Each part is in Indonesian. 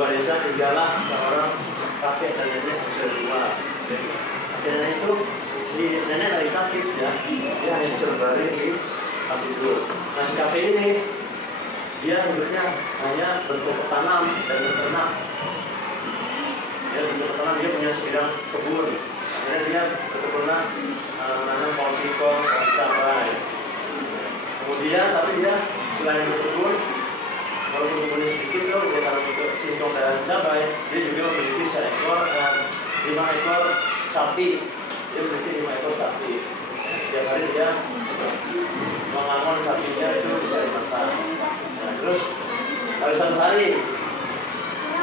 sebuah desa tinggallah seorang kakek dan nenek usia 2. Akhirnya itu si nenek lagi sakit ya, dia hanya disuruh baring di tempat tidur. Nah si kakek ini dia hidupnya hanya bercocok tanam dan beternak. Dia bercocok tanam, dia punya sebidang kebun. Akhirnya dia berkebunlah menanam pohon singkong, cabai. Kemudian tapi dia selain berkebun, walaupun kebunnya sedikit tuh, dia tanam untuk singkong dan cabai, dia juga memiliki 5 ekor sapi. Dia memiliki 5 ekor sapi. Setiap hari dia mengangon sapinya itu mencari makan. Nah, terus hari satu hari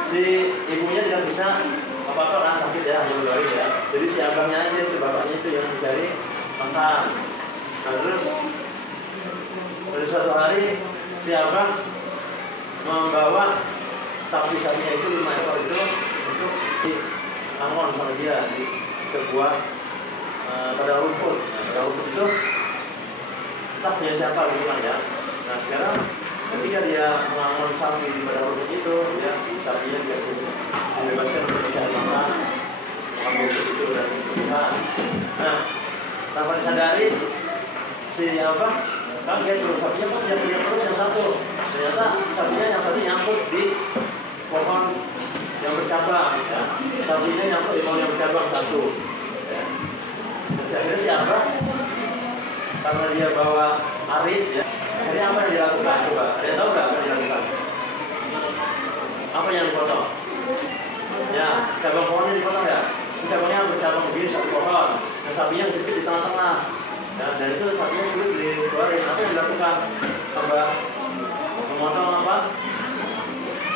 si ibunya tidak bisa apa-apa kan, sakit ya, hanya berbaring ya. Jadi si abangnya aja, si bapaknya itu yang mencari makan. Nah terus pada suatu hari si abang membawa sapi-sapinya itu 5 ekor itu untuk diangon sama dia di sebuah pada rumput. Nah, pada rumput itu entah punya siapa gitu kan ya. Nah sekarang ketika dia mengangon sapi di pada rumput itu, ya sapinya biasanya dibebaskan untuk mencari makan, mengambil itu dan Tuhan. Nah tanpa disadari si apa kaget tuh, sapinya kok dia punya perut yang satu, ternyata sapinya yang tadi nyangkut di pohon yang bercabang ya. Sapinya nyangkut di pohon yang bercabang satu ya. Akhirnya siapa karena dia bawa arit ya, akhirnya apa yang dilakukan? Coba ada yang tahu nggak apa yang dilakukan? Apa yang dipotong? Ya cabang pohonnya dipotong ya, cabangnya bercabang begini satu pohon, dan sapinya kejepit di tengah-tengah. Nah, dan itu sapinya sulit dikeluarin. Apa yang dilakukan? Coba memotong apa?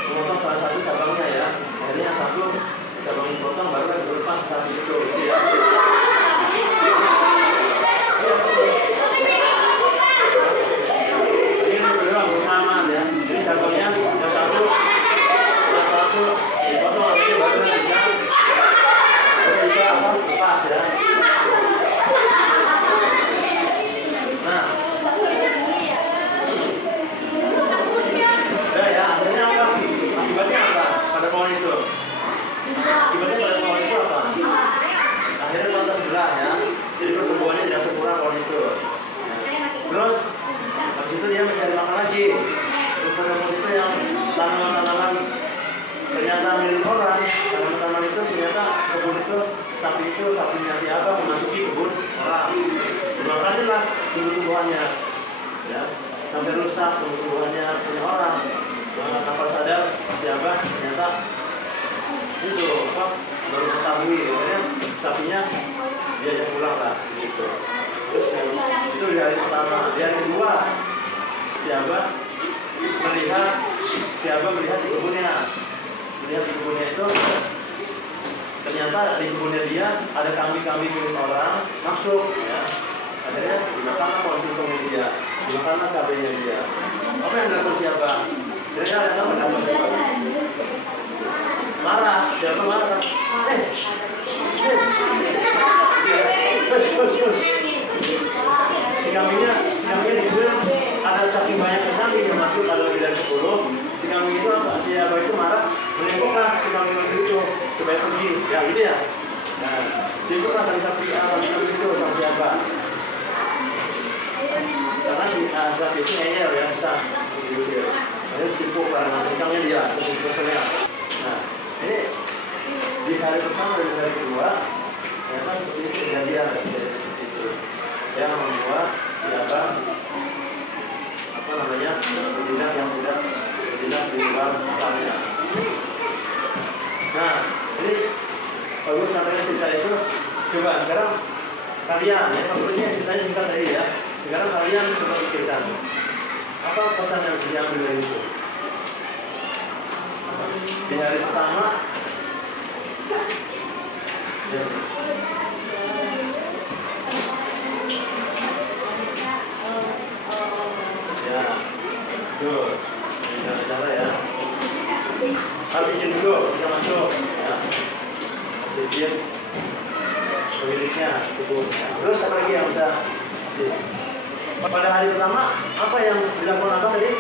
Memotong salah satu cabangnya ya. Akhirnya satu cabang dipotong, baru kan berlepas sapi itu. Ya. Ini berdua bersamaan ya. Jadi cabangnya yang satu dipotong, akhirnya baru bisa apa? Lepas ya. Nah, udah ya, akhirnya apa? Akibatnya apa pada pohon itu? Akibatnya pada pohon itu apa? Akhirnya pohon terbelah ya. Jadi pertumbuhannya tidak sempurna pohon itu. Nah, terus habis itu dia mencari makan lagi. Terus pada pohon itu yang tanaman-tanaman ternyata milik orang. Tanaman-tanaman itu ternyata kebun itu sapinya si abang memasuki kebun orang. Dimakanlah tumbuh-tumbuhannya ya, sampai rusak tumbuh-tumbuhannya punya orang. Tanpa sadar si abang ternyata itu apa baru mengetahui, akhirnya sapinya diajak pulang lah gitu. Terus itu di hari pertama. Di hari kedua si abang melihat di kebunnya, itu ternyata di kebunnya dia ada kambing-kambing milik orang masuk ya. Akhirnya dimakanlah pohon singkongnya dia, dimakanlah cabainya dia. Apa yang dilakukan siapa? Kira-kira ada tahu apa siapa? Marah, siapa marah? Si kambingnya itu ada saking banyak kambing yang masuk, ada lebih dari 10. Si kambing itu apa? Si abah itu marah, menemboklah si kambing itu supaya pergi, ya gitu ya. Nah, dipuklah dari sapi itu sama si abah. Karena si sapi itu ngeyel ya, bisa diusir. Akhirnya dipuk lah, kencangnya dia, kencangnya. Nah, ini di hari pertama dan di hari kedua, ternyata seperti ini kejadian itu yang membuat si abah bertindak yang tidak di luar asalnya. Nah, ini kalau gue sampaikan cerita itu, coba sekarang kalian ya, maksudnya ceritanya singkat tadi ya. Sekarang kalian coba pikirkan apa pesan yang diambil dari itu. Di hari pertama ya, tuh, ini cara ya. Harus izin dulu, bisa masuk ya. Izin pemiliknya, cukup. Terus apa lagi yang bisa? Pada hari pertama, apa yang dilakukan Abang tadi?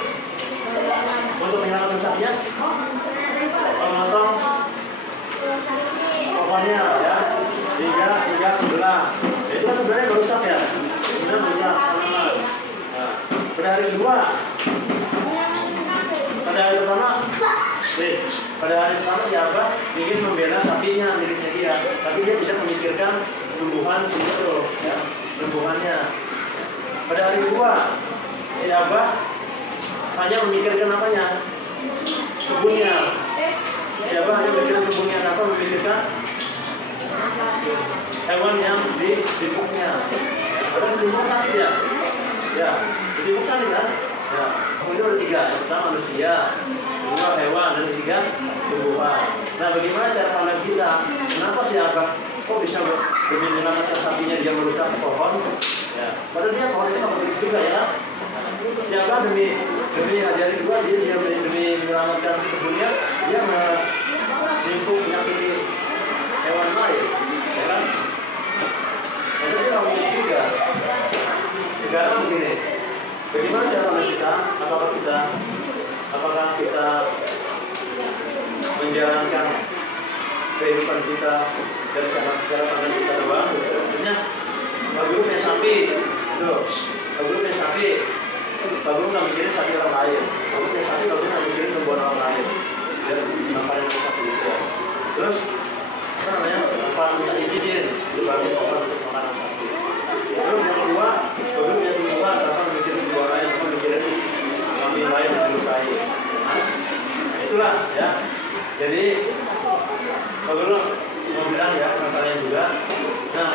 Untuk menghilangkan rusaknya, memotong pohonnya ya, hingga sebelah. Ya, itu kan sebenarnya merusak ya, sebenarnya merusak tanaman. Nah, pada hari kedua, pada hari pertama siapa ingin membela sapinya miliknya dia, tapi dia tidak memikirkan tumbuhan situ ya, tumbuhannya. Pada hari kedua siapa hanya memikirkan apanya, kebunnya. Siapa hanya memikirkan kebunnya, tanpa memikirkan hewan yang ditimbuknya. Padahal ditimbuk sakit ya, ya ditimbuk kan ya. Ya, itu ada 3. Yang pertama manusia, 2 hewan, dan 3 tumbuhan. Nah, bagaimana cara pandang kita? Kenapa siapa kok bisa demi menyelamatkan sapinya dia merusak pohon? Ya, padahal dia pohon itu nggak begitu juga ya. Siapa demi hari kedua dia demi menyelamatkan kebunnya, dia menimbuk menyakiti hewan lain, ya kan? Itu dia nggak begitu juga. Sekarang begini. Bagaimana cara kita? Apakah kita menjalankan kehidupan kita dari cara pandang kita doang? Artinya, Pak Guru punya sapi, itu. Pak Guru punya sapi, Pak Guru nggak mikirin sapi orang lain. Pak Guru punya sapi, Pak Guru nggak mikirin tumbuhan orang lain. Dan makanan sapi itu. Terus, apa namanya? Pak minta izin dibagi pohon untuk makanan sapi. Terus yang kedua, Pak Guru punya tumbuhan, tanpa mikirin tumbuhan lain, tanpa mikirin kambing lain yang dilukai. Nah, itulah ya. Jadi Pak Guru mau bilang ya sama kalian juga. Nah,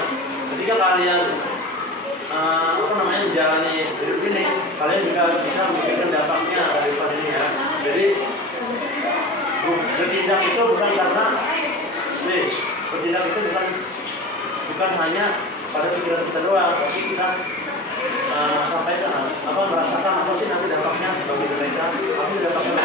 ketika kalian menjalani hidup ini, kalian juga bisa memikirkan dampaknya dari kehidupan ini ya. Jadi bertindak itu bukan karena bertindak itu bukan hanya pada pikiran kita doang, tapi kita sampaikan merasakan apa sih nanti dampaknya bagi mereka, apa sih dampaknya